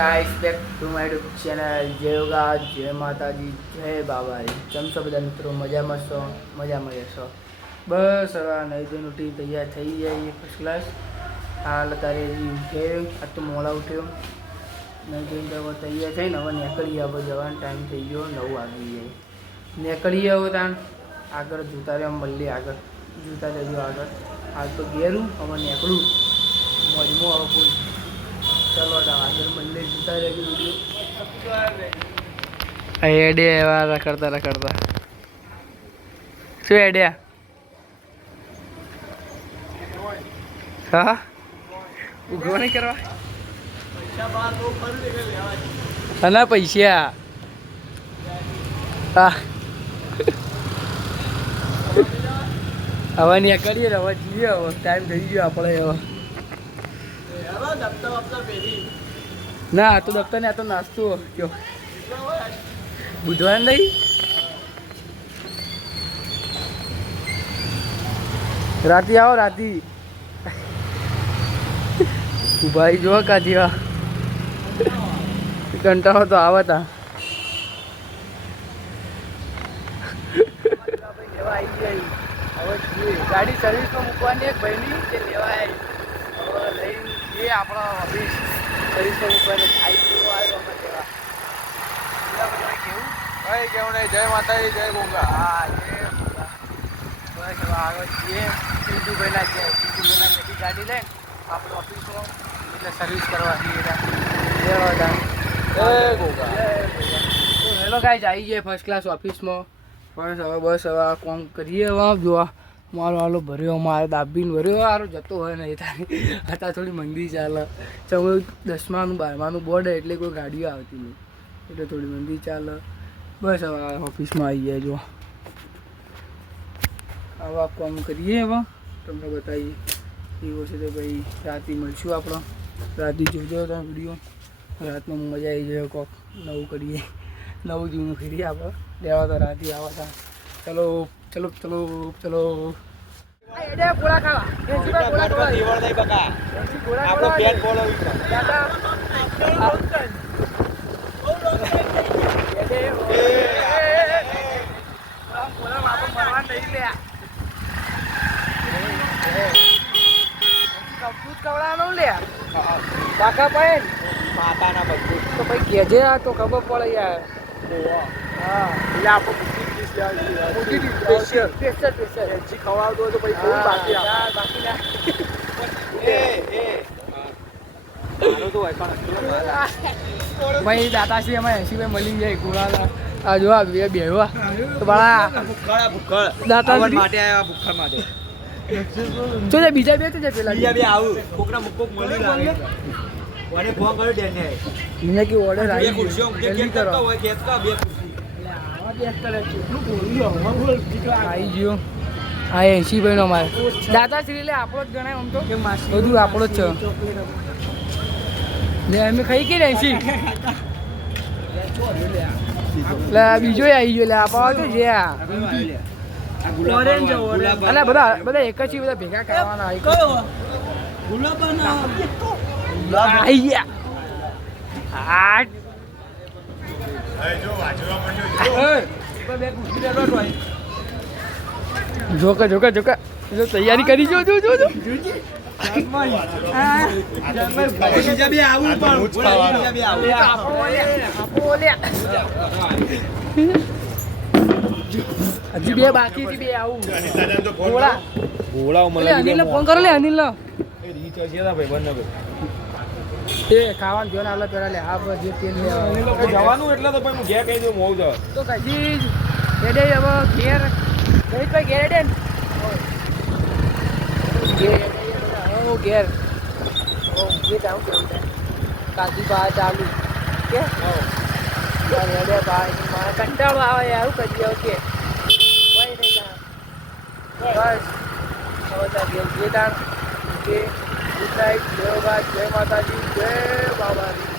guys back to my YouTube channel જય યોગા જય માતાજી જય બાબારી કેમ છો બધા મિત્રો મજામાં છો મજામાં રહેશો બસ હવે નહીં ધોઈને ઉઠી તૈયાર થઈ જાય ફર્સ્ટ ક્લાસ હાલ તારે ઉઠે આજ તો મોડા ઉઠ્યો નહીં ધોઈને હવે તૈયાર થઈને હવે નીકળીએ હવે જવાનો ટાઈમ થઈ ગયો 9 વાગી જાય નીકળીએ હવે તાણ આગળ જોતા રહે મળીએ આગળ જોતા રહેજો આગળ હાલ તો ઘેરું હવે નીકળું મોજમાં હવે બોલ चलो आगे मंदिर जूता रहेगी वीडियो आइडिया रखता शू आइडिया हाँ उगो नहीं करवा ना पैसा हाँ हवा नहीं करिए हवा जीए टाइम थी गयो अपने ના આ તો દફતર ને આ તો નાસ્તો કયો બુધવાર નહીં રાતી આવો રાતી ભાઈ જો કાજી વા કંટાળો તો આવતા ગાડી સર્વિસમાં મૂકવાની એક ભાઈની તે લેવા આવી ये अपना ऑफिस सरीसर ऊपर आईपीओ आयो हम देवा भाई केवं नहीं जय माताजी जय गंगा हां जय गंगा बस आगो ये सीधू बेला के गाड़ी ले अपनी ऑफिस में એટલે સર્વિસ કરવાની એરા જય ગંગા તો હેલો ગાઈસ આવી જાય ફર્સ્ટ ક્લાસ ઓફિસમાં બસ હવે કામ કરીએ હવે જોવા મારો આલો ભર્યો મારે દાબીને ભર્યો આરો જતો હોય નહીં તારી હતા થોડી મંદી ચાલે ચલો 10માનું 12માનું બોર્ડ એટલે કોઈ ગાડીઓ આવતી નહીં એટલે થોડી મંદી ચાલે બસ હવે ઓફિસમાં આવી જાય જો આવા કામ કરીએ હવે તમને બતાવીએ એવો છે તો ભાઈ રાતે મળશું આપણો રાતે જોજો તમે વિડીયો રાતમાં મજા આવી જાય કોક નવું કરીએ નવું જૂનું ફેરીએ આપણે લેવા તો રાતે આવતા ચલો चलो चलो चलो एडे गोला खावा ऐसी बार गोला खावा दीवार नहीं बका ऐसी गोला खावा आपको पेट बोलो दादा एडे हम गोला मारो मरवान नहीं ले कपूत कवड़ा नो ले बाका पाएन माता ना बच्चू तो भाई केजे आ तो खबर पड़ यार हां ये आपको स्पेशल जी खवा दो तो भाई कोई बाकी यार बाकी ना मारो तो ऐसा भाई दादाश्री हमें ऐसी में मली जाए गुड़ा आ जो आ બે બેવા તો બડા ભૂખળ દાતાશ્રી માટે આયા ભૂખળ માટે જો જે બીજા બે તો જે પેલા બીજા બે આવું કોકના મુક્કો મળી લાગે ઓને ફોન કર્યો દેને એને કે ઓર્ડર આવી ખુરશીઓ જલ્દી કરો હોય કેતકા બે आई गयो आ 80 भाई अमारे दादाश्री ले आपड़ो ज गणाय आम तो બધું આપણો જ છે લે અમે ખાઈ કે 80 લે બીજો આવી ગયો લે આપાવ તો જે આ ઓરેન્જ અલા બધા એક જ બધા ભેગા કરવાના આવી કયો ગુલાબના આઈ ગયા આ જોકા જોકા જોકા જો તૈયારી કરી જો જો જો હજી બે બાકી છે બે આવું ગોળા ગોળા અનિલ ફોન કરો લે અનિલ એ ખાવાનું જો ને આલે પેલા લે આ જે તેલ લે જવાનું એટલે તો ભાઈ હું ઘેર કહી દઉં મોવ જાવ તો કજી એડે હવે ઘેર કઈ કઈ ઘેર એડે ઓ ઘેર ઓ જે જાઉં કેવું છે કાજી બા ચાલુ કે યાર એડે ભાઈ મારા કંટાળો આવે યાર હું કજી ઓકે ભાઈ નહીં બસ હવે તા જે દાણ કે જય માતાજી જય બાબાજી